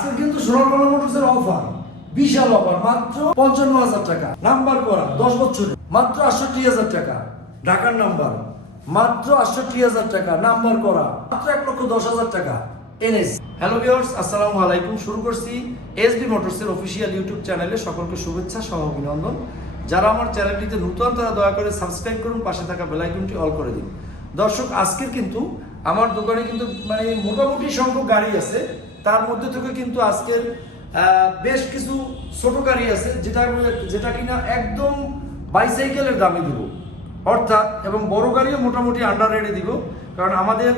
আজকে কিন্তু মোটরসের অফার, বিশাল অফার, মাত্র পঞ্চান্ন হাজার টাকা। নাম্বার করা, দশ বছরে মাত্র আটষট্টি হাজার টাকা। ঢাকার নাম্বার, মাত্র আটষট্টি হাজার টাকা। নাম্বার করা, মাত্র এক লক্ষ দশ হাজার টাকা। এনএস। হ্যালো আসসালামু আলাইকুম। শুরু করছি মোটরসের অফিসিয়াল ইউটিউব চ্যানেলে সকলকে শুভেচ্ছা, সহ অভিনন্দন। যারা আমার চ্যানেলটিতে নতুন, তারা দয়া করে সাবস্ক্রাইব করুন, পাশে থাকা বেল আইকনটি অল করে দিন। দর্শক, আজকের কিন্তু আমার দোকানে কিন্তু মানে মোটামুটি সংখ্যক গাড়ি আছে। তার মধ্যে থেকে কিন্তু আজকের বেশ কিছু ছোট গাড়ি আছে যেটা যেটা কিনা একদম বাইসাইকেলের দামে দিব। অর্থাৎ, এবং বড় গাড়িও মোটামুটি আন্ডার রেটে দিব। কারণ আমাদের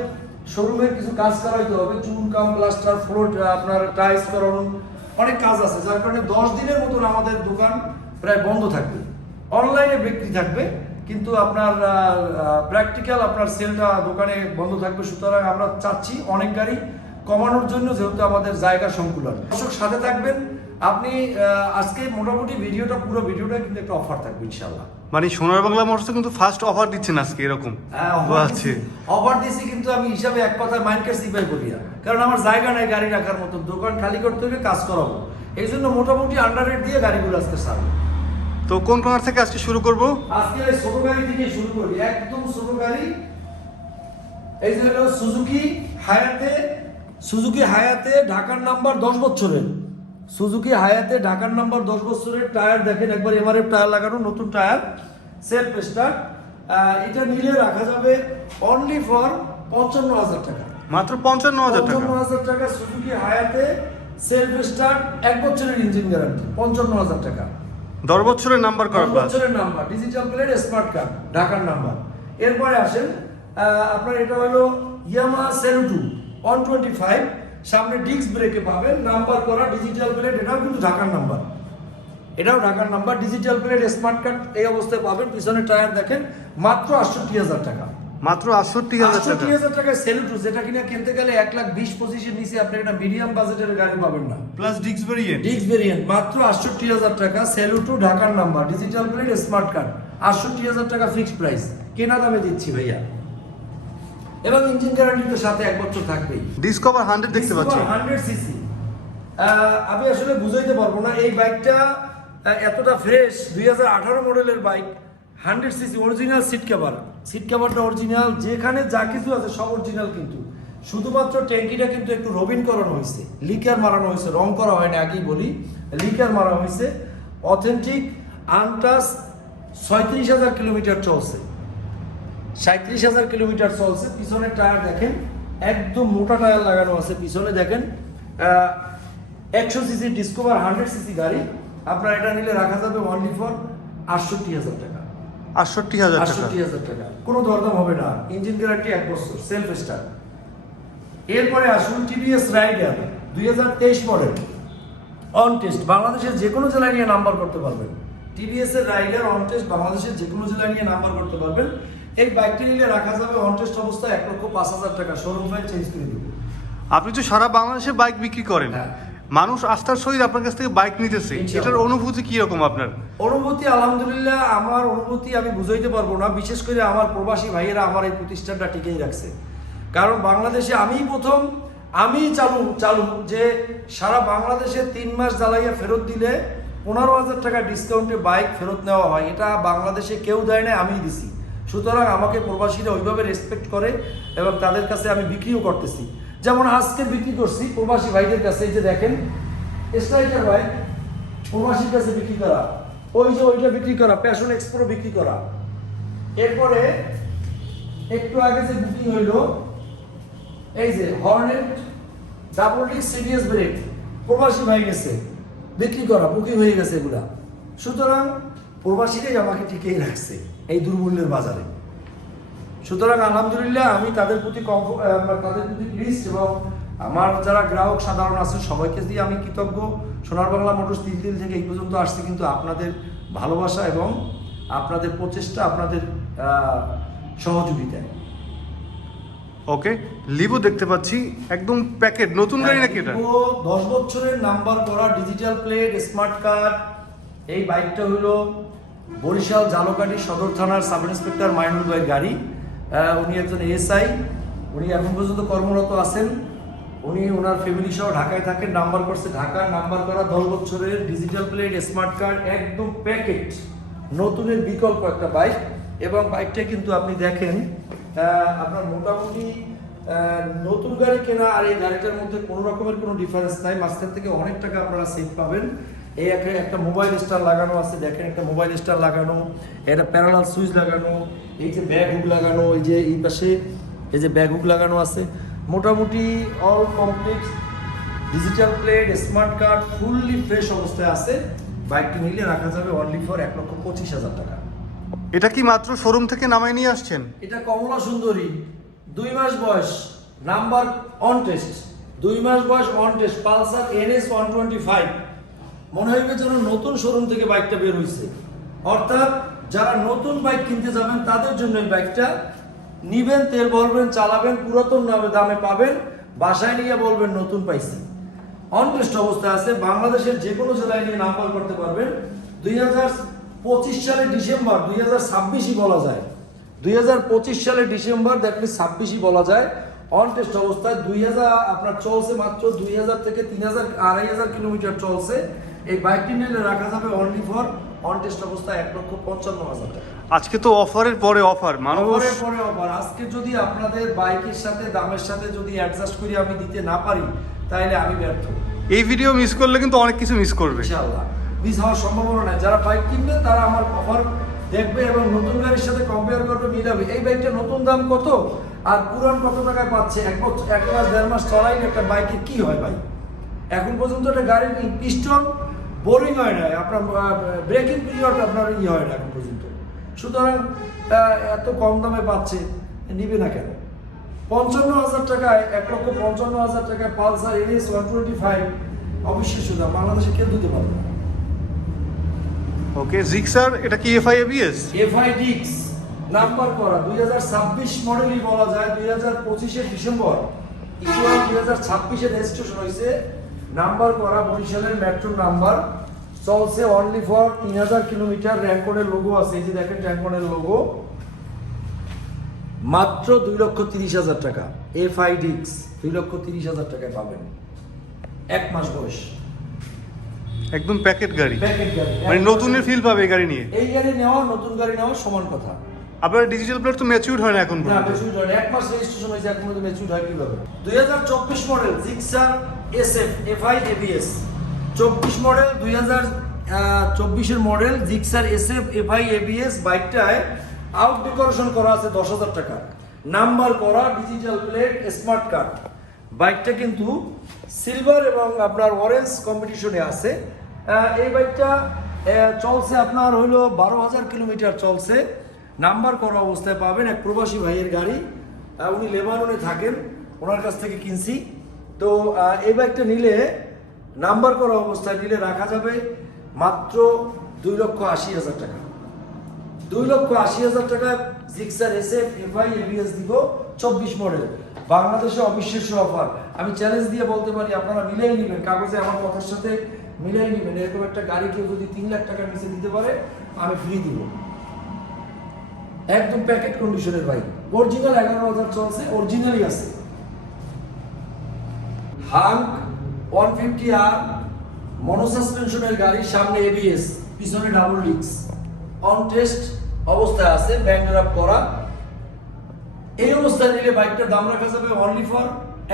শোরুমের কিছু কাজ করাইতে হবে। চুন, কাম প্লাস্টার ফ্লোর আপনার টাইলস করানো অনেক কাজ আছে। যার কারণে দশ দিনের মতন আমাদের দোকান প্রায় বন্ধ থাকবে। অনলাইনে বিক্রি থাকবে। কিন্তু আপনার প্র্যাকটিক্যাল আপনার সেলটা দোকানে বন্ধ থাকবে। সুতরাং আমরা চাচ্ছি অনেক গাড়ি কমানোর জন্য যেহেতু আমাদের জায়গা সংকুলন। দর্শক সাথে থাকবেন। আপনি আজকে মোটামুটি ভিডিওটা পুরো ভিডিওটা কিন্তু একটা অফার থাকবে ইনশাল্লাহ মানে সোনার বাংলা মোটরস কিন্তু ফার্স্ট অফার দিচ্ছেন আজকে এরকম। আছে অফার দিছি কিন্তু আমি হিসাবে এক কথায় মাইন্ডকে সিপাই করি। কারণ আমার জায়গা নাই গাড়ি রাখার মতো দোকান খালি করতে হলে কাজ করাবো এই জন্য মোটামুটি আন্ডার রেট দিয়ে গাড়িগুলো আজকে সারবো তো কোন কর্নার থেকে আজকে শুরু করব? আজকে এই ছোট গাড়ি থেকে শুরু করি। একদম ছোট গাড়ি। এই যে হলো সুজুকি হায়াতে সুজুকি হায়াতে ঢাকার নাম্বার দশ বছরের। সুজুকি হায়াতে ঢাকার নাম্বার দশ বছরের টায়ার দেখেন একবার এমআরএফ টায়ার লাগানো নতুন টায়ার সেলফ স্টার্ট। এটা নিলে রাখা যাবে অনলি ফর পঞ্চান্ন হাজার টাকা। মাত্র পঞ্চান্ন হাজার টাকা? পঞ্চান্ন হাজার টাকা সুজুকি হায়াতে সেলফ স্টার্ট এক বছরের ইঞ্জিন গ্যারান্টি পঞ্চান্ন হাজার টাকা। দশ বছরের নাম্বার করা দশ বছরের number digital plate smart card ঢাকার নাম্বার। এরপরে আসেন আপনার এটা হলো Yamaha Saluto one twenty five সামনে ডিস্ক ব্রেকে পাবেন নাম্বার করা ডিজিটাল প্লেট এটাও কিন্তু ঢাকার নাম্বার এটাও ঢাকার number digital plate smart card এই অবস্থায় পাবেন পিছনে টায়ার দেখেন মাত্র আটষট্টি হাজার টাকা। মাত্র আটষট্টি হাজার টাকা। আটষট্টি হাজার টাকায় সেলুটু যেটা কিনা কিনতে গেলে এক লাখ বিশ পঁচিশের নিচে আপনি একটা মিডিয়াম বাজেটের গাড়ি পাবেন না। প্লাস ডিক্স ভেরিয়েন্ট ডিক্স ভেরিয়েন্ট মাত্র আটষট্টি হাজার টাকা সেলুটু ঢাকার number digital plate smart card আটষট্টি হাজার টাকা ফিক্সড প্রাইস কেনা দামে দিচ্ছি ভাইয়া। এবং ইঞ্জিন গ্যারান্টি তো সাথে এক বছর থাকবেই। ডিসকভার হান্ড্রেড দেখতে পাচ্ছি। হান্ড্রেড সিসি আমি আসলে বুঝাইতে পারব না এই বাইকটা এতটা ফ্রেশ দুই হাজার আঠারো মডেলের bike hundred CC original seat cover seat কভারটা অরিজিনাল যেখানে যা কিছু আছে সব অরিজিনাল কিন্তু। শুধুমাত্র ট্যাঙ্কিটা কিন্তু একটু রবিন করানো হয়েছে লিকার মারানো হয়েছে রং করা হয়নি আগেই বলি লিকার মারা হয়েছে। অথেন্টিক আনটাস ছয়ত্রিশ হাজার কিলোমিটার চলছে। সাঁত্রিশ হাজার কিলোমিটার চলছে। পিছনের টায়ার দেখেন একদম মোটা টায়ার লাগানো আছে। পিছনে দেখেন একশো সিসি ডিসকভার হান্ড্রেড সিসি গাড়ি। আপনার এটা নিলে রাখা যাবে অনলি ফর আটষট্টি হাজার টাকা। আটষট্টি হাজার আটষট্টি হাজার টাকা। কোনো দরদাম হবে না। ইঞ্জিন গ্যারান্টি এক বছর সেলফ স্টার এরপরে আসুন টিভিএস রাইডার দুই হাজার তেইশ মডেল অন টেস্ট বাংলাদেশের যে কোনো জেলায় নিয়ে নাম্বার করতে পারবেন। টিভিএস এর রাইডার অন টেস্ট বাংলাদেশের যে কোনো জেলায় নিয়ে নাম্বার করতে পারবেন। এই বাইকটি নিলে রাখা যাবে অন টেস্ট অবস্থায় এক লক্ষ পাঁচ হাজার টাকা। শোরুম ফাইল চেঞ্জ করে দিবে। আপনি তো সারা বাংলাদেশে বাইক বিক্রি করেন। হ্যাঁ। মানুষ আস্থার সহিত আপনার কাছ থেকে বাইক নিতেছে। এটার অনুভূতি কি রকম আপনার? অনুভূতি আলহামদুলিল্লাহ আমার অনুভূতি আমি বুঝাইতে পারব না। বিশেষ করে আমার প্রবাসী ভাইয়েরা আমার এই প্রতিষ্ঠানটা টিকেই রাখছে। কারণ বাংলাদেশে আমি প্রথম আমি চালু চালু যে সারা বাংলাদেশে তিন মাস জ্বালাইয়া ফেরত দিলে পনেরো হাজার টাকা ডিসকাউন্টে বাইক ফেরত নেওয়া হয়। এটা বাংলাদেশে কেউ দেয় না আমিই দিছি। সুতরাং আমাকে প্রবাসীরা ওইভাবে রেসপেক্ট করে এবং তাদের কাছে আমি বিক্রিও করতেছি। যেমন আজকে বিক্রি করছি প্রবাসী ভাইদের কাছে, এই যে দেখেন, স্ট্রাইকার ভাই, প্রবাসীর কাছে বিক্রি করা। ওই যে ওইটা বিক্রি করা প্যাশন এক্সপ্রো বিক্রি করা। এরপরে একটু আগে যে বুকিং হইল, এই যে হর্নেট ডাবল ডিস্ক সিরিয়াস ব্রেক প্রবাসী ভাই গেছে, বিক্রি করা বুকিং হয়ে গেছে এগুলা। সুতরাং প্রবাসীরাই আমাকে টিকেই রাখছে এই দুর্মূল্যের বাজারে। সুতরাং আলহামদুলিল্লাহ আমি তাদের প্রতি তাদের প্রতি প্লিজ এবং আমার যারা গ্রাহক সাধারণ আছে সবাইকে দিয়ে আমি কৃতজ্ঞ। সোনার বাংলা মোটরস তিল তিল থেকে এই পর্যন্ত আসছে কিন্তু আপনাদের ভালোবাসা এবং আপনাদের প্রচেষ্টা আপনাদের সহযোগিতায়। ওকে লিভো দেখতে পাচ্ছি একদম প্যাকেট নতুন গাড়ি নাকি এটা? Vivo দশ বছরের নাম্বার করা ডিজিটাল প্লেট স্মার্ট কার্ড এই বাইকটা হলো বরিশাল জালকাঠি সদর থানার সাব ইন্সপেক্টর মাইনুল ভাই গাড়ি। উনি একজন এসআই উনি এখন পর্যন্ত কর্মরত আছেন। উনি ওনার ফ্যামিলি সহ ঢাকায় থাকেন। নাম্বার করছে ঢাকা। নাম্বার করা দশ বছরের ডিজিটাল প্লেট স্মার্ট কার্ড একদম প্যাকেট নতুনের বিকল্প একটা বাইক এবং বাইকটা কিন্তু আপনি দেখেন আপনার মোটামুটি নতুন গাড়ি কেনা আর এই গাড়িটার মধ্যে কোনো রকমের কোনো ডিফারেন্স নাই। মাঝখান থেকে অনেক টাকা আপনারা সেভ পাবেন। এই একটা একটা মোবাইল স্টার লাগানো আছে দেখেন একটা মোবাইল স্টার লাগানো একটা প্যারালাল সুইচ লাগানো এই যে ব্যাগ হুক লাগানো এই যে এই পাশে এই যে ব্যাগ হুক লাগানো আছে। মোটামুটি all complete digital plate smart card fully fresh অবস্থায় আছে। বাইকটি নিলে রাখা যাবে অনলি ফর এক লক্ষ পঁচিশ হাজার টাকা। এটা কি মাত্র শোরুম থেকে নামায় নিয়ে আসছেন? এটা কমলা সুন্দরী দুই মাস বয়স নাম্বার অন টেস্ট দুই মাস বয়স on test Pulsar NS one twenty five মনে হইবে যেন নতুন শোরুম থেকে বাইকটা বের হয়েছে অর্থাৎ যারা নতুন বাইক কিনতে যাবেন, তাদের জন্য এই বাইকটা নিবেন, তেল বলবেন চালাবেন, পুরাতন দামে পাবেন, বাসায় নিয়ে বলবেন, নতুন পাইছি। অন টেস্ট অবস্থায় আছে, বাংলাদেশের যে কোনো জেলায় নিয়ে নাম্বার করতে পারবেন। দুই হাজার পঁচিশ সালের ডিসেম্বর, দুই হাজার ছাব্বিশই বলা যায়। দুই হাজার পঁচিশ সালের ডিসেম্বর দ্যাট মিনস ছাব্বিশই বলা যায়। অন টেস্ট অবস্থায় দুই হাজার আপনার চলছে মাত্র দুই হাজার থেকে তিন হাজার আড়াই হাজার কিলোমিটার চলছে। এই বাইকটি নিলে রাখা যাবে অনলি ফর অন টেস্ট অবস্থায় এক লক্ষ পঞ্চান্ন হাজার টাকা। আজকে তো অফারের পরে অফার মানুষ পরে পরে অফার। আজকে যদি আপনাদের বাইকের সাথে দামের সাথে যদি অ্যাডজাস্ট করে আমি দিতে না পারি তাহলে আমি ব্যর্থ। এই ভিডিও মিস করলে কিন্তু অনেক কিছু মিস করবে। ইনশাআল্লাহ। মিস হওয়ার সম্ভাবনা নাই। যারা বাইক কিনবে তারা আমার অফার দেখবে এবং নতুন গাড়ির সাথে কম্পেয়ার করবে মিলাবে এই বাইকটা নতুন দাম কত? আর পুরান কত টাকায় পাচ্ছে? এক বছর এক মাস দেড় মাস চলাইলে একটা বাইকে কি হয় ভাই? এখন পর্যন্ত একটা গাড়ির পিস্টন বোরিং হয় না আপনার ব্রেকিং পিরিয়ড আপনার ই হয় না এখন পর্যন্ত। সুতরাং এত কম দামে পাচ্ছে নিবে না কেন? পঞ্চান্ন হাজার টাকায় এক লক্ষ পঞ্চান্ন হাজার টাকায় Pulsar NS one twenty five অবিশ্বাস্য দাম বাংলাদেশে কেউ দিতে পারবে না। ওকে জিক্সার এটা কি এফআই এবিএস এফআই ডিক্স নাম্বার করা দুই হাজার ছাব্বিশ মডেলই বলা যায় দুই হাজার পঁচিশের ডিসেম্বর। দুই হাজার ছাব্বিশে রেজিস্ট্রেশন হয়েছে নাম্বার করা বরিশালের মেট্রো নাম্বার। চলছে অনলি ফর তিন হাজার কিলোমিটার র্যাঙ্কনের লোগো আছে। এই যে দেখেন র্যাঙ্কনের লোগো মাত্র দুই লক্ষ তিরিশ হাজার টাকা। এফআই ডিক্স দুই লক্ষ তিরিশ হাজার টাকায় পাবেন। এক মাস বয়স। একদম প্যাকেট গাড়ি। প্যাকেট গাড়ি। মানে নতুনের ফিল পাবে এই গাড়ি নিয়ে। এই গাড়ি নেওয়া নতুন গাড়ি নেওয়া সমান কথা। আপনার ডিজিটাল প্লেট তো ম্যাচিউর হয় না এখন না ম্যাচুর হয় না। এক মাস রেজিস্ট্রেশন হয়েছে এখন পর্যন্ত ম্যাচুর হয় কীভাবে? দুই হাজার চব্বিশ model Gixxer SF FI ABS চব্বিশ মডেল দুই হাজার চব্বিশের model Gixxer SF FI ABS বাইকটায় out decoration করা আছে দশ হাজার টাকা। নাম্বার করা ডিজিটাল প্লেট স্মার্ট কার্ড বাইকটা কিন্তু সিলভার এবং আপনার অরেঞ্জ কম্পিটিশনে আছে। এই বাইকটা চলছে আপনার হইল বারো হাজার কিলোমিটার চলছে। নাম্বার করা অবস্থায় পাবেন এক প্রবাসী ভাইয়ের গাড়ি। উনি লেবাননে থাকেন, ওনার কাছ থেকে কিনছি। তো এই বাইকটা নিলে, নাম্বার করা অবস্থায় নিলে রাখা যাবে মাত্র দুই লক্ষ আশি হাজার টাকা। দুই লক্ষ আশি হাজার টাকা জিক্সার এসএফ এফআই এবিএস দিব, চব্বিশ মডেল বাংলাদেশে অবিশ্বাস্য অফার আমি চ্যালেঞ্জ দিয়ে বলতে পারি, আপনারা মিলাই নেবেন, কাগজে আমার কথার সাথে মিলাই নেবেন। এরকম একটা গাড়ি কেউ যদি তিন লাখ টাকার নিচে দিতে পারে, আমি ফ্রি দিব। একদম প্যাকেট কন্ডিশনের বাইক অরিজিনাল এগারো হাজার চলছে অরিজিনালই আছে। হাঙ্ক ওয়ান ফিফটি আর মনোসাসপেনশনের গাড়ি সামনে এবিএস পিছনে ডাবল ডিক্স অন টেস্ট অবস্থায় আছে ব্যাংক করা। এই অবস্থায় নিলে বাইকটার দাম রাখা যাবে অনলি ফর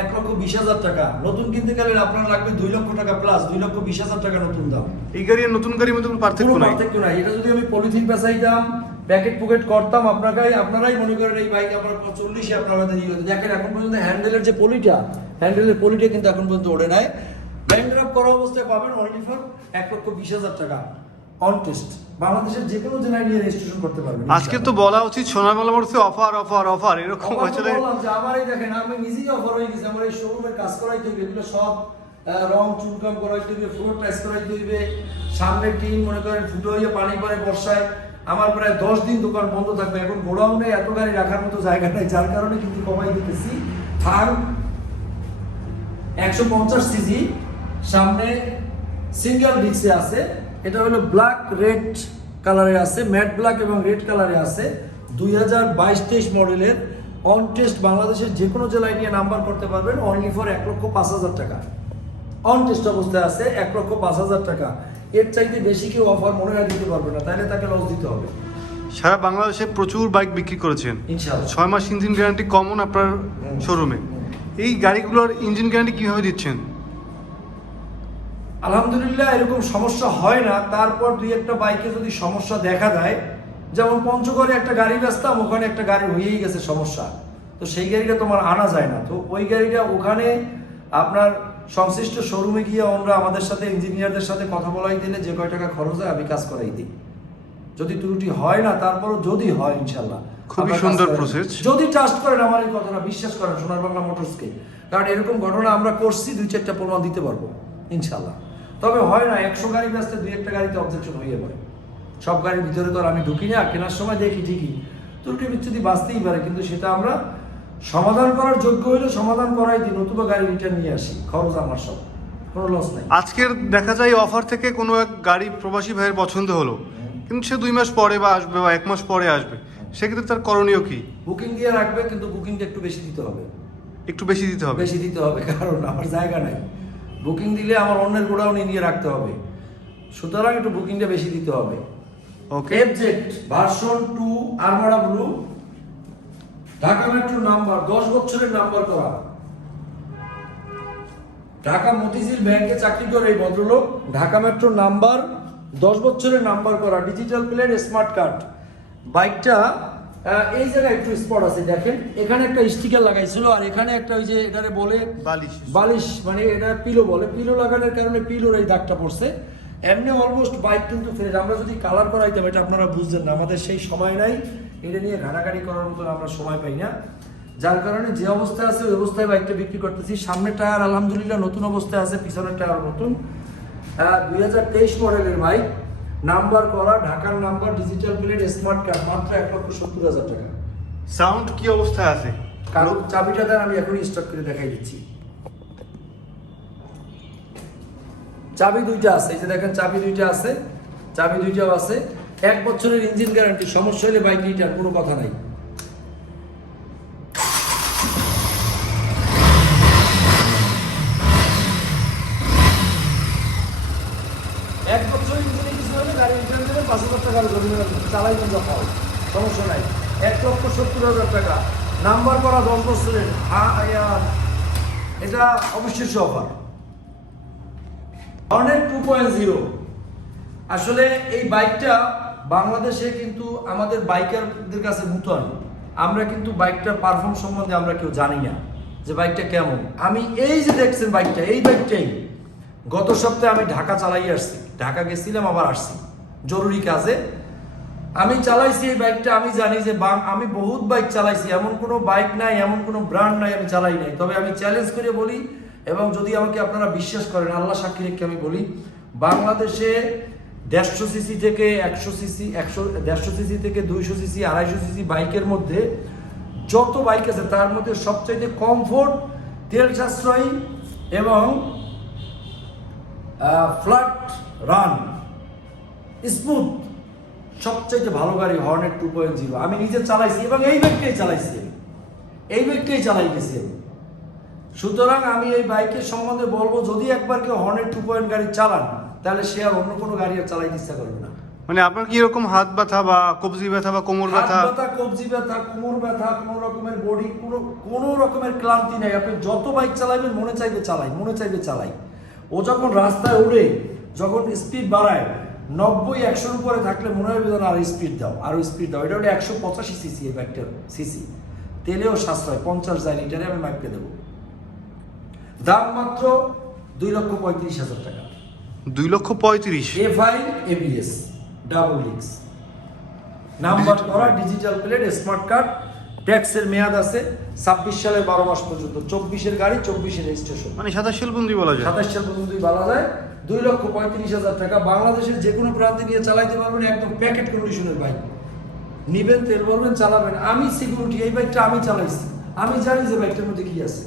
এক লক্ষ বিশ হাজার টাকা। নতুন কিনতে গেলে আপনার লাগবে দুই লক্ষ টাকা প্লাস দুই লক্ষ বিশ হাজার টাকা নতুন দাম। এই গাড়ি নতুন গাড়ির মধ্যে কোনো পার্থক্য নাই? পার্থক্য নাই। এটা যদি আমি পলিথিন পেঁচাইতাম প্যাকেট পকেট করতাম আপনারাই আপনারাই মনে করেন এই বাইক আপনার চল্লিশে আপনার ইয়ে হতো। দেখেন এখন পর্যন্ত হ্যান্ডেলের যে পলিটা হ্যান্ডেলের পলিটা কিন্তু এখন পর্যন্ত ওড়ে নাই। ব্যাংক ড্রাফ করা অবস্থায় পাবেন অনলি ফর এক লক্ষ বিশ হাজার টাকা অন টেস্ট বাংলাদেশের যে কোনো জেলায় নিয়ে রেজিস্ট্রেশন করতে পারবেন আজকে তো বলা উচিত সোনারমালা মোড়তে অফার অফার অফার এরকম আমার আসলে আমার এই দেখেন আমি নিজেই অফার হয়ে গেছি। আমার এই শোরুমের কাজ করাইতে হইবে এগুলো সব রং চুনকাম করাইতে হইবে ফ্লোর টাইস হইবে। সামনে টিন মনে করেন ফুটো হয়ে পানি পরে বর্ষায় আমার প্রায় দশ দিন দোকান বন্ধ থাকবে। এখন গোডাউনে এত গাড়ি রাখার মতো জায়গা নেই, যার কারণে কিন্তু কমাই দিতেছি। আর একশো পঞ্চাশ সিজি সামনে সিঙ্গেল ডিক্সে আছে। এটা হলো ব্ল্যাক রেড কালারে আছে ম্যাট ব্ল্যাক এবং রেড কালারে আছে। দুই হাজার বাইশ তেইশ মডেলের অন টেস্ট বাংলাদেশের যে কোনো জেলায় নিয়ে নাম্বার করতে পারবেন অনলি ফর এক লক্ষ পাঁচ হাজার টাকা। অন টেস্ট অবস্থায় আছে এক লক্ষ পাঁচ হাজার টাকা। এর চাইতে বেশি কেউ অফার মনে হয় দিতে পারবে না তাহলে তাকে লস দিতে হবে। সারা বাংলাদেশে প্রচুর বাইক বিক্রি করেছেন। ইনশাআল্লাহ। ছয় মাস ইঞ্জিন গ্যারান্টি কমন আপনার শোরুমে এই গাড়িগুলোর ইঞ্জিন গ্যারান্টি কীভাবে দিচ্ছেন? আলহামদুলিল্লাহ এরকম সমস্যা হয় না। তারপর দুই একটা বাইকে যদি সমস্যা দেখা দেয় যেমন পঞ্চগড়ে একটা গাড়ি ব্যস্তাম ওখানে একটা গাড়ি হয়েই গেছে সমস্যা। তো সেই গাড়িটা তোমার আনা যায় না। তো ওই গাড়িটা ওখানে আপনার সংশ্লিষ্ট শোরুমে গিয়ে আমরা আমাদের সাথে ইঞ্জিনিয়ারদের সাথে কথা বলাই দিলে যে কয় টাকা খরচ হয় আমি কাজ করাই দিই। যদি ত্রুটি হয় না তারপরও যদি হয় ইনশাল্লাহ খুবই সুন্দর process। যদি ট্রাস্ট করেন আমার এই কথাটা বিশ্বাস করেন সোনার বাংলা মোটরসকে। কারণ এরকম ঘটনা আমরা করছি দুই চারটা প্রমাণ দিতে পারব ইনশাল্লাহ তবে হয় না একশো গাড়ি ব্যস্ত দুই একটা গাড়িতে অবজেকশন হয়ে পড়ে সব গাড়ির ভিতরে তো আর আমি ঢুকি না কেনার সময় দেখি ঠিকই। ত্রুটি বিচ্ছুতি বাঁচতেই পারে কিন্তু সেটা আমরা সমাধান করার যোগ্য হইলে সমাধান করাই দিই নতুবা গাড়ি রিটার্ন নিয়ে আসি খরচ আমার সব কোনো লস নাই। আজকের দেখা যায় অফার থেকে কোনো এক গাড়ি প্রবাসী ভাইয়ের পছন্দ হলো কিন্তু সে দুই মাস পরে বা আসবে বা এক মাস পরে আসবে সেক্ষেত্রে তার করণীয় কি? বুকিং দিয়ে রাখবে কিন্তু বুকিংটা একটু বেশি দিতে হবে। একটু বেশি দিতে হবে? বেশি দিতে হবে কারণ আমার জায়গা নাই। বুকিং দিলে আমার অন্যের গোডাউনে নিয়ে রাখতে হবে। সুতরাং একটু বুকিংটা বেশি দিতে হবে। ওকে এফজেড ভার্সন টু আরমারা ব্লু ঢাকা মেট্রো নাম্বার দশ বছরের নাম্বার করা। ঢাকা মতিঝিল ব্যাংকে চাকরি করে এই ভদ্রলোক ঢাকা মেট্রো নাম্বার দশ বছরের নাম্বার করা ডিজিটাল প্লেট স্মার্ট কার্ড। বাইকটা এই জায়গায় একটু স্পট আছে দেখেন। এখানে একটা স্টিকার লাগাইছিল আর এখানে একটা ওই যে এটারে বলে বালিশ। বালিশ মানে এটা পিলো বলে। পিলো লাগানোর কারণে পিলোর এই দাগটা পড়ছে। এমনি অলমোস্ট বাইক কিন্তু ফ্রেশ আমরা যদি কালার করাইতাম এটা আপনারা বুঝছেন না। আমাদের সেই সময় নাই। এটা নিয়ে ঘাটাঘাটি করার মতো আমরা সময় পাই না। যার কারণে যে অবস্থায় আছে ওই অবস্থায় বাইকটা বিক্রি করতেছি। সামনের টায়ার আলহামদুলিল্লাহ নতুন অবস্থায় আছে পিছনের টায়ার নতুন। দুই হাজার তেইশ মডেলের বাইক নাম্বার করা ঢাকার number digital plate smart card মাত্র এক লক্ষ সত্তর হাজার টাকা। সাউন্ড কি অবস্থায় আছে? কারণ চাবিটা দেন আমি এখনই স্টক করে দেখাই দিচ্ছি। চাবি দুইটা আছে, এই যে দেখেন চাবি দুইটা আছে, চাবি দুইটাও আছে। এক বছরের ইঞ্জিন গ্যারান্টি, সমস্যা হলে বাইক রিটার্ন কোনো কথা নাই। এক বছর গাড়ি পাঁচ হাজার। চালাই সমস্যা নাই। এক সত্তর হাজার টাকা, নাম্বার করা দশ বছরের হ্যাঁ এটা অবশ্যই offer Hornet two point zero আসলে এই বাইকটা বাংলাদেশে কিন্তু আমাদের বাইকারদের কাছে নূতন। আমরা কিন্তু বাইকটার পারফর্ম সম্বন্ধে আমরা কেউ জানি না যে বাইকটা কেমন। আমি এই যে দেখছেন বাইকটা, এই বাইকটাই গত সপ্তাহে আমি ঢাকা চালাই আসছি। ঢাকা গেছিলাম, আবার আসছি। জরুরি কাজে। আমি চালাইছি এই বাইকটা, আমি জানি যে আমি বহুত বাইক চালাইছি। এমন কোনো বাইক নাই, এমন কোনো ব্র্যান্ড নাই আমি চালাই নাই। তবে আমি চ্যালেঞ্জ করে বলি এবং যদি আমাকে আপনারা বিশ্বাস করেন, আল্লাহ সাক্ষী রেখে আমি বলি, বাংলাদেশে দেড়শো সিসি থেকে একশো সিসি, একশো, দেড়শো সিসি থেকে দুইশো সিসি, আড়াইশো সিসি বাইকের মধ্যে যত বাইক আছে, তার মধ্যে সবচাইতে কমফোর্ট তেল সাশ্রয়ী এবং ফ্ল্যাট রান স্মুথ সবচাইতে ভালো গাড়ি হর্নেট টু পয়েন্ট জিরো আমি নিজে চালাইছি এবং এই বাইকটাই চালাইছি। এই বাইকটাই চালাই গেছি। আমি সুতরাং আমি এই বাইকের সম্বন্ধে বলব যদি একবার কেউ হর্নেট টু পয়েন্ট গাড়ি চালান তাহলে সে আর অন্য কোনো গাড়ি আর চালাইতে ইচ্ছা করবে না। মানে আপনার কি এরকম হাত ব্যথা বা কবজি ব্যথা বা কোমর ব্যথা? ব্যথা কবজি ব্যথা কোমর ব্যথা কোনো রকমের বডি কোনো কোনো রকমের ক্লান্তি নেই। আপনি যত বাইক চালাবেন মনে চাইবে চালাই মনে চাইবে চালাই। ও যখন রাস্তায় উড়ে যখন স্পিড বাড়ায় নব্বই একশোর উপরে থাকলে মনে হবে যেন আরও স্পিড দাও আরও স্পিড দাও। এটা হলো একশো পঁচাশি সিসি এই বাইকটার সিসি তেলেও সাশ্রয় পঞ্চাশ যায় লিটারে আমি মাইকতে দেবো। দাম মাত্র দুই লক্ষ পঁয়ত্রিশ হাজার টাকা। দুই লক্ষ পঁয়ত্রিশ। FI ABS double discs. Number করা ডিজিটাল প্লেট স্মার্ট কার্ড ট্যাক্সের মেয়াদ আছে ছাব্বিশ সালের বারো মাস পর্যন্ত। চব্বিশের গাড়ি চব্বিশের রেজিস্ট্রেশন মানে সাতাশ সেলবন্দি বলা যায়। সাতাশ সাল বলা যায়। দুই লক্ষ পঁয়ত্রিশ হাজার টাকা। বাংলাদেশের যে কোনো প্রান্তে নিয়ে চালাইতে পারবেন একদম প্যাকেট কন্ডিশনের বাইক নিবেন তেল ভরবেন চালাবেন। আমি সিকিউরিটি এই বাইকটা আমি চালাইছি। আমি জানি যে বাইকটার মধ্যে কি আছে।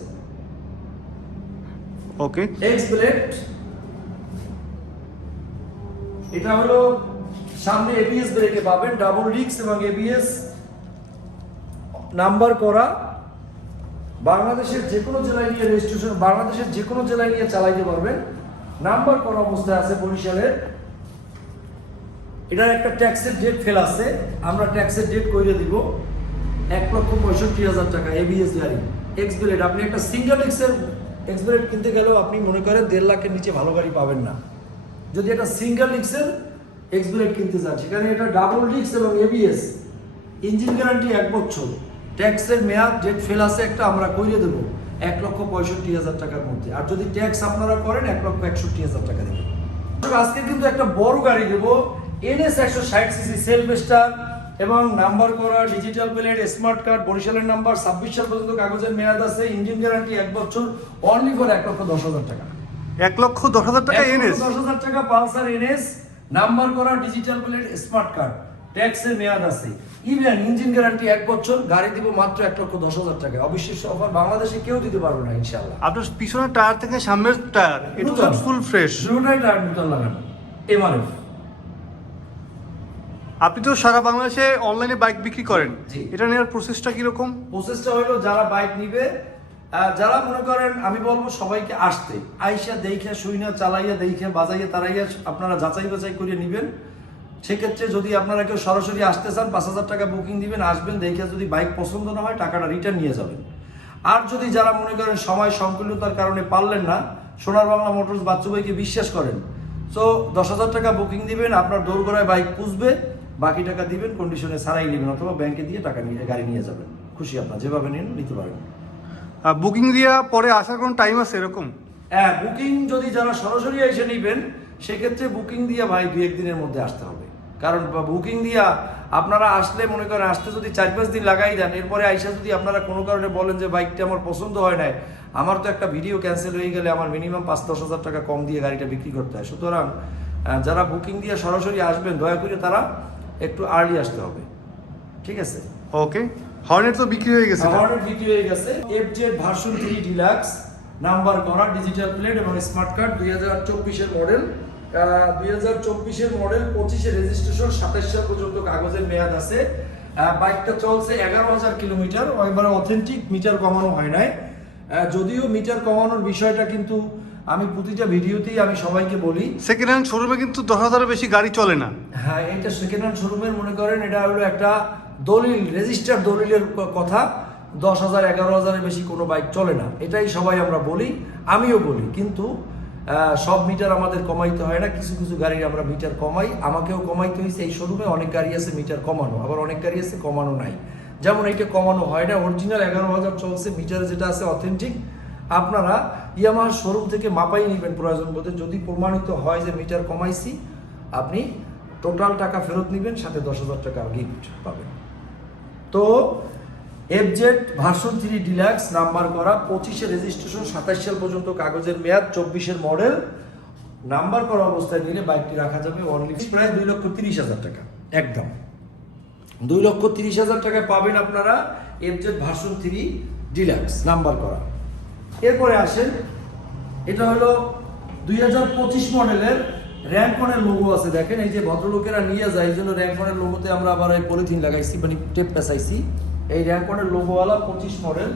ওকে এক্স ব্লেড এটা হলো সামনে এবিএস ব্রেকে পাবেন ডাবল ডিক্স এবং এবিএস নাম্বার করা। বাংলাদেশের যে কোনো জেলায় নিয়ে রেজিস্ট্রেশন বাংলাদেশের যে কোনো জেলায় নিয়ে চালাইতে পারবেন। নাম্বার করা অবস্থায় আছে বরিশালের। এটার একটা ট্যাক্সের ডেট ফেল আছে, আমরা ট্যাক্সের ডেট কইরে দিব। এক লক্ষ পঁয়ষট্টি হাজার টাকা এবিএস গাড়ি এক্স ব্লেড আপনি একটা সিঙ্গেল এক্সের এক্স ব্লেড কিনতে গেলেও আপনি মনে করেন দেড় লাখের নিচে ভালো গাড়ি পাবেন না। যদি একটা সিঙ্গেল ডিক্সের এক্স ব্লেড কিনতে চান, সেখানে এটা ডাবল ডিক্স এবং এবিএস ইঞ্জিন গ্যারান্টি এক বছর। ট্যাক্সের মেয়াদ ডেট ফেল আছে একটা আমরা করিয়ে দেবো, এক লক্ষ পঁয়ষট্টি হাজার টাকার মধ্যে। আর যদি ট্যাক্স আপনারা করেন, এক লক্ষ একষট্টি হাজার টাকা দেবেন। আজকে কিন্তু একটা বড় গাড়ি দেবো এনএস একশো ষাট সিসি সেলফ স্টার এবং নাম্বার করা ডিজিটাল প্লেট স্মার্ট কার্ড বরিশালের নাম্বার ছাব্বিশ সাল পর্যন্ত কাগজের মেয়াদ আছে ইঞ্জিন গ্যারান্টি এক বছর অনলি ফর এক লক্ষ দশ হাজার টাকা। এক লক্ষ দশ হাজার টাকা এনএস দশ হাজার টাকা পালসার এনএস নাম্বার করা ডিজিটাল প্লেট স্মার্ট কার্ড ট্যাক্সের মেয়াদ আছে। ইভেন ইঞ্জিন গ্যারান্টি এক বছর গাড়ি দিব মাত্র এক লক্ষ দশ হাজার টাকা। অবিশ্বাস্য অফার বাংলাদেশে কেউ দিতে পারবে না ইনশাল্লাহ আপনার পিছনের টায়ার থেকে সামনের টায়ার এটা ফুল ফ্রেশ দুটোই টায়ার নতুন লাগানো। এমআরএফ আপনি তো সারা বাংলাদেশে অনলাইনে বাইক বিক্রি করেন। এটা নেওয়ার প্রসেসটা কীরকম? প্রসেসটা হলো যারা বাইক নিবে যারা মনে করেন আমি বলব সবাইকে আসতে। আইসা দেখে শুইনা চালাইয়া দেখে বাজাইয়া তারাইয়া আপনারা যাচাই বাছাই করে নিবেন। সেক্ষেত্রে যদি আপনারা কেউ সরাসরি আসতে চান পাঁচ হাজার টাকা বুকিং দিবেন আসবেন দেখে যদি বাইক পছন্দ না হয় টাকাটা রিটার্ন নিয়ে যাবেন। আর যদি যারা মনে করেন সময় সংকুলতার কারণে পারলেন না সোনার বাংলা মোটরস বাচ্চু ভাইকে বিশ্বাস করেন। তো দশ হাজার টাকা বুকিং দিবেন আপনার দোরগোড়ায় বাইক পুষবে বাকি টাকা দিবেন কন্ডিশনে সারাই নেবেন অথবা ব্যাংকে দিয়ে টাকা নিয়ে গাড়ি নিয়ে যাবেন। খুশি আপনার যেভাবে নিন নিতে পারেন। বুকিং দিয়া পরে আসার কোনো টাইম আছে এরকম? হ্যাঁ বুকিং যদি যারা সরাসরি এসে নেবেন সেক্ষেত্রে বুকিং দিয়ে ভাই দু একদিনের মধ্যে আসতে হবে। কারণ বুকিং দিয়া আপনারা আসলে মনে করেন আসতে যদি চার পাঁচ দিন লাগাই দেন এরপরে আইসা যদি আপনারা কোনো কারণে বলেন যে বাইকটা আমার পছন্দ হয় নাই আমার তো একটা ভিডিও ক্যান্সেল হয়ে গেলে আমার মিনিমাম পাঁচ দশ হাজার টাকা কম দিয়ে গাড়িটা বিক্রি করতে হয়। সুতরাং যারা বুকিং দিয়ে সরাসরি আসবেন দয়া করে তারা একটু আর্লি আসতে হবে। ঠিক আছে? ওকে হর্নেট তো বিক্রি হয়ে গেছে। আমাদের বিক্রি হয়ে গেছে। FZ version three deluxe number করা ডিজিটাল প্লেট এবং স্মার্ট কার্ড দুই হাজার চব্বিশের মডেল দুই হাজার চব্বিশের মডেল পঁচিশে রেজিস্ট্রেশন সাতাশ সাল পর্যন্ত কাগজের মেয়াদ আছে। বাইকটা চলছে এগারো হাজার কিলোমিটার। এবারে অথেন্টিক মিটার কমানো হয় নাই। যদিও মিটার কমানোর বিষয়টা কিন্তু আমি প্রতিটা ভিডিওতেই আমি সবাইকে বলি সেকেন্ড হ্যান্ড শোরুমে কিন্তু দশ হাজারের বেশি গাড়ি চলে না। হ্যাঁ এটা সেকেন্ড হ্যান্ড শোরুমের মনে করেন এটা হলো একটা দলিল রেজিস্টার দলিলের কথা। দশ হাজার এগারো হাজারের বেশি কোনো বাইক চলে না। এটাই সবাই আমরা বলি আমিও বলি। কিন্তু সব মিটার আমাদের কমাইতে হয় না কিছু কিছু গাড়ির আমরা মিটার কমাই। আমাকেও কমাইতে হয়েছে এই শোরুমে অনেক গাড়ি আছে মিটার কমানো আবার অনেক গাড়ি আছে কমানো নাই। যেমন এইটা কমানো হয় না অরিজিনাল এগারো হাজার চলছে মিটার যেটা আছে অথেন্টিক আপনারা ইয়ামাহার শোরুম থেকে মাপাই নেবেন প্রয়োজন বোধে। যদি প্রমাণিত হয় যে মিটার কমাইছি আপনি টোটাল টাকা ফেরত নেবেন সাথে দশ হাজার টাকা গিফট পাবেন। তো FZ version three deluxe number করা পঁচিশে রেজিস্ট্রেশন সাতাশ সাল পর্যন্ত কাগজের মেয়াদ চব্বিশের মডেল নাম্বার করা অবস্থায় নিলে বাইকটি রাখা যাবে অনলি প্রায় দুই লক্ষ তিরিশ হাজার টাকা। একদম। দুই লক্ষ তিরিশ হাজার টাকায় পাবেন আপনারা FZ version three deluxe number করা। এরপরে আসেন এটা হলো দুই হাজার পঁচিশ মডেলের র্যাঙ্কনের লোগো আছে দেখেন এই যে ভদ্রলোকেরা নিয়ে যায় এই জন্য র্যাঙ্কনের লোগোতে আমরা আবার এই পলিথিন লাগাইছি মানে টেপ পেঁচাইছি। এই র্যাঙ্কনের লোগোওয়ালা পঁচিশ মডেল।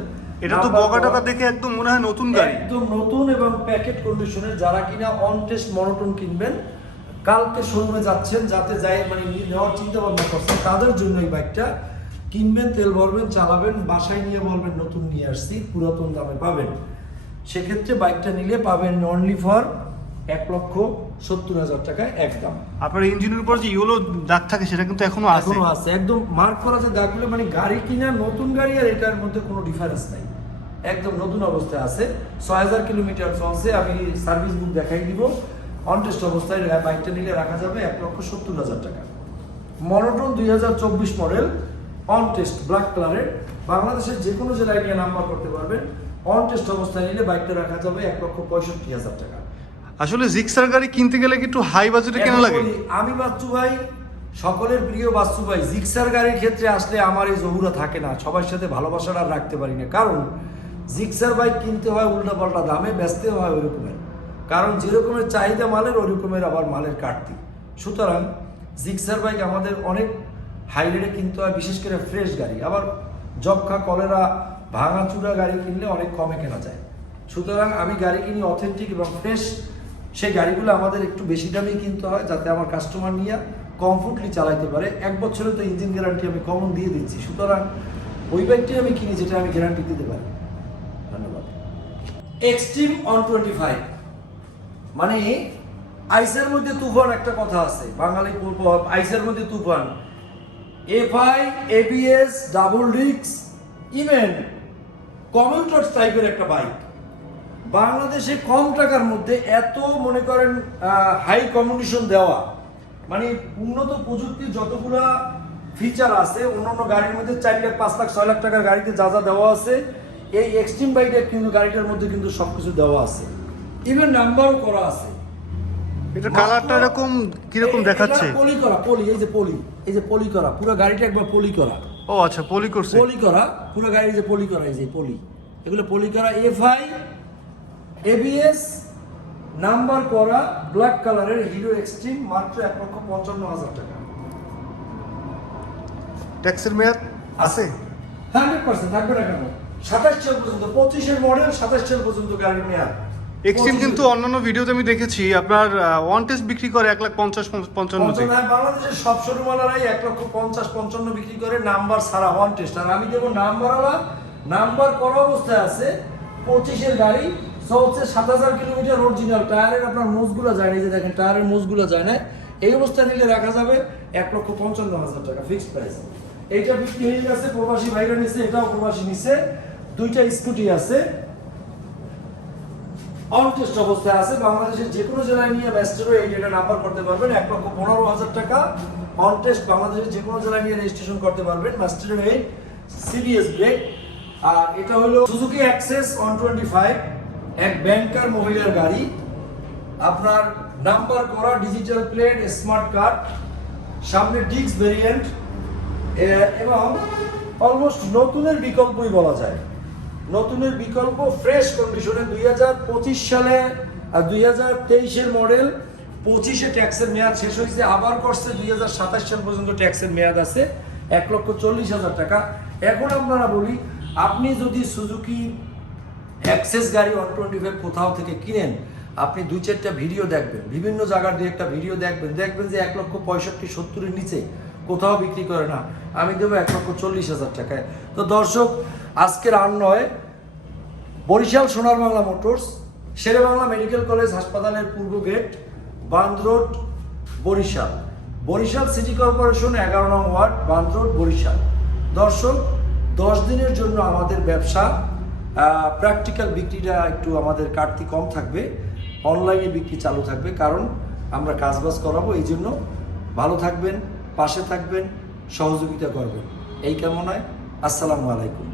এটা তো বগা দেখে একদম মনে হয় নতুন গাড়ি। একদম নতুন এবং প্যাকেট কন্ডিশনের যারা কিনা অন টেস্ট মনোটন কিনবেন কালকে শোরুমে যাচ্ছেন যাতে যাই মানে নেওয়ার চিন্তা ভাবনা করছেন তাদের জন্য এই বাইকটা কিনবেন তেল ভরবেন চালাবেন বাসায় নিয়ে বলবেন নতুন নিয়ে আসছি পুরাতন দামে পাবেন। সেক্ষেত্রে বাইকটা নিলে পাবেন অনলি ফর এক লক্ষ সত্তর হাজার টাকায় একদম। আপনার ইঞ্জিনের উপর যে ইউলো দাগ থাকে সেটা কিন্তু এখনও আছে। এখনও আছে। একদম মার্ক করা আছে দাগগুলো মানে গাড়ি কিনা নতুন গাড়ি আর এটার মধ্যে কোনো ডিফারেন্স নাই। একদম নতুন অবস্থায় আছে। ছয় হাজার কিলোমিটার চলছে আমি সার্ভিস বুক দেখাই দিব। অনটেস্ট অবস্থায় বাইকটা নিলে রাখা যাবে এক লক্ষ সত্তর হাজার টাকা। মনোটন দুই হাজার চব্বিশ মডেল অনটেস্ট ব্ল্যাক কালারের বাংলাদেশের যে কোনো জেলায় নিয়ে নাম্বার করতে পারবেন। অন টেস্ট অবস্থায় নিলে বাইকটা রাখা যাবে এক লক্ষ পঁয়ষট্টি হাজার টাকা। আসলে জিক্সার গাড়ি কিনতে গেলে একটু হাই বাজেটে কেন লাগে? আমি বাচ্চু ভাই সকলের প্রিয় বাচ্চু ভাই জিক্সার গাড়ির ক্ষেত্রে আসলে আমার এই জহুরা থাকে না। সবার সাথে ভালোবাসাটা রাখতে পারি না। কারণ জিক্সার বাইক কিনতে হয় উল্টাপাল্টা দামে বেচতে হয় ওই রকমের কারণ যেরকমের চাহিদা মালের ওই রকমের আবার মালের কাটতি সুতরাং জিক্সার বাইক আমাদের অনেক হাই রেটে কিনতে হয় বিশেষ করে ফ্রেশ গাড়ি। আবার যক্ষা কলেরা ভাঙাচুরা গাড়ি কিনলে অনেক কমে কেনা যায়। সুতরাং আমি গাড়ি কিনি অথেন্টিক এবং ফ্রেশ সেই গাড়িগুলো আমাদের একটু বেশি দামে কিনতে হয়, যাতে আমার কাস্টমার নিয়ে কমফোর্টলি চালাইতে পারে। এক বছরে তো ইঞ্জিন গ্যারান্টি আমি কমন দিয়ে দিচ্ছি। সুতরাং ওই বাইকটি আমি কিনি যেটা আমি গ্যারান্টি দিতে পারি। ধন্যবাদ। এক্সট্রিম অন টোয়েন্টি ফাইভ মানে আইসের মধ্যে তুফান একটা কথা আছে। বাঙালি পূর্ব আইসের মধ্যে তুফান। FI ABS double discs even commuters টাইপের একটা বাইক বাংলাদেশে কম টাকার মধ্যে এত মনে করেন হাই কম্বিনেশন দেওয়া। মানে উন্নত প্রযুক্তির যতগুলা ফিচার আছে অন্যান্য গাড়ির মধ্যে চার লাখ পাঁচ লাখ ছয় লাখ টাকার গাড়িতে যা যা দেওয়া আছে এই এক্সট্রিম বাইকের কিন্তু গাড়িটার মধ্যে কিন্তু সব কিছু দেওয়া আছে। ইভেন নাম্বারও করা আছে। এটা কালারটা এরকম কীরকম দেখাচ্ছে? পলি করা পলি এই যে পলি এই যে পলি করা পুরো গাড়িটা একবার পলি করা। ও আচ্ছা পলি করছে। পলি করা পুরো গাড়ি যে পলি করা এই যে পলি এগুলো পলি করা এফআই এবিএস নাম্বার করা ব্ল্যাক কালারের হিরো এক্সট্রিম মাত্র এক লক্ষ পঞ্চান্ন হাজার টাকা। ট্যাক্সের মেয়াদ আছে? হান্ড্রেড পার্সেন্ট থাকবে না কেন? সাতাশ সাল পর্যন্ত পঁচিশের মডেল সাতাশ সাল পর্যন্ত গাড়ির মেয়াদ। এক্সট্রিম কিন্তু অন্যান্য ভিডিওতে আমি দেখেছি আপনার ওয়ান টেস্ট বিক্রি করে এক লাখ পঞ্চাশ পঞ্চান্ন, বাংলাদেশের সব শোরুমওয়ালারাই এক লক্ষ পঞ্চাশ পঞ্চান্ন বিক্রি করে নাম্বার ছাড়া ওয়ান টেস্ট আর আমি দেবো নাম্বারওয়ালা নাম্বার করা অবস্থায় আছে পঁচিশের গাড়ি সব হচ্ছে সাত হাজার কিলোমিটার অরিজিনাল টায়ারের আপনার মোজগুলো যায় না যে দেখেন টায়ারের মোজগুলো যায় না এই অবস্থায় নিলে রাখা যাবে এক লক্ষ পঞ্চান্ন হাজার টাকা ফিক্সড প্রাইস এইটা বিক্রি হয়ে গেছে প্রবাসী ভাইরা নিছে এটাও প্রবাসী নিছে। দুইটা স্কুটি আছে অন টেস্ট অবস্থায় আছে। বাংলাদেশের যে কোনো জেলায় নিয়ে ম্যাস্টারও এই ডেটা নাম্বার করতে পারবেন। এক লক্ষ পনেরো হাজার টাকা অনটেস্ট বাংলাদেশের যে কোনো জেলায় নিয়ে রেজিস্ট্রেশন করতে পারবেন। মাস্টারের এই সিবিএস ব্রেক আর এটা হলো Suzuki Access one twenty five এক ব্যাংকার মহিলার গাড়ি। আপনার নাম্বার করা ডিজিটাল প্লেট স্মার্ট কার্ড সামনে ডিক্স ভেরিয়েন্ট এবং অলমোস্ট নতুনের বিকল্পই বলা যায়। নতুনের বিকল্প ফ্রেশ কন্ডিশনে দুই হাজার পঁচিশ সালে আর দুই মডেল পঁচিশে ট্যাক্সের মেয়াদ শেষ হয়েছে, আবার করছে দুই হাজার সাতাশ সাল পর্যন্ত ট্যাক্সের মেয়াদ আছে এক লক্ষ চল্লিশ হাজার টাকা। এখন আপনারা বলি, আপনি যদি সুজুকি অ্যাক্সেস গাড়ি ওয়ান টোয়েন্টি ফাইভ কোথাও থেকে কিনেন, আপনি দুই চারটা ভিডিও দেখবেন, বিভিন্ন জায়গার দুই একটা ভিডিও দেখবেন দেখবেন যে এক লক্ষ পঁয়ষট্টি, সত্তরের নিচে কোথাও বিক্রি করে না। আমি দেবো এক লক্ষ চল্লিশ হাজার টাকায়। তো দর্শক আজকের আর নয় Barishal Sonar Bangla motors Shere Bangla medical college হাসপাতালের পূর্ব gate Bandh road, Barishal. Barishal city corporation এগারো নং ওয়ার্ড বান্দ রোড, বরিশাল। দর্শক, দশ দিনের জন্য আমাদের ব্যবসা প্র্যাকটিক্যাল বিক্রিটা একটু আমাদের কাটতি কম থাকবে অনলাইনে বিক্রি চালু থাকবে, কারণ আমরা কাজবাজ করাবো, এই জন্য ভালো থাকবেন, পাশে থাকবেন, সহযোগিতা করবেন। এই কামনায় আসসালামু আলাইকুম।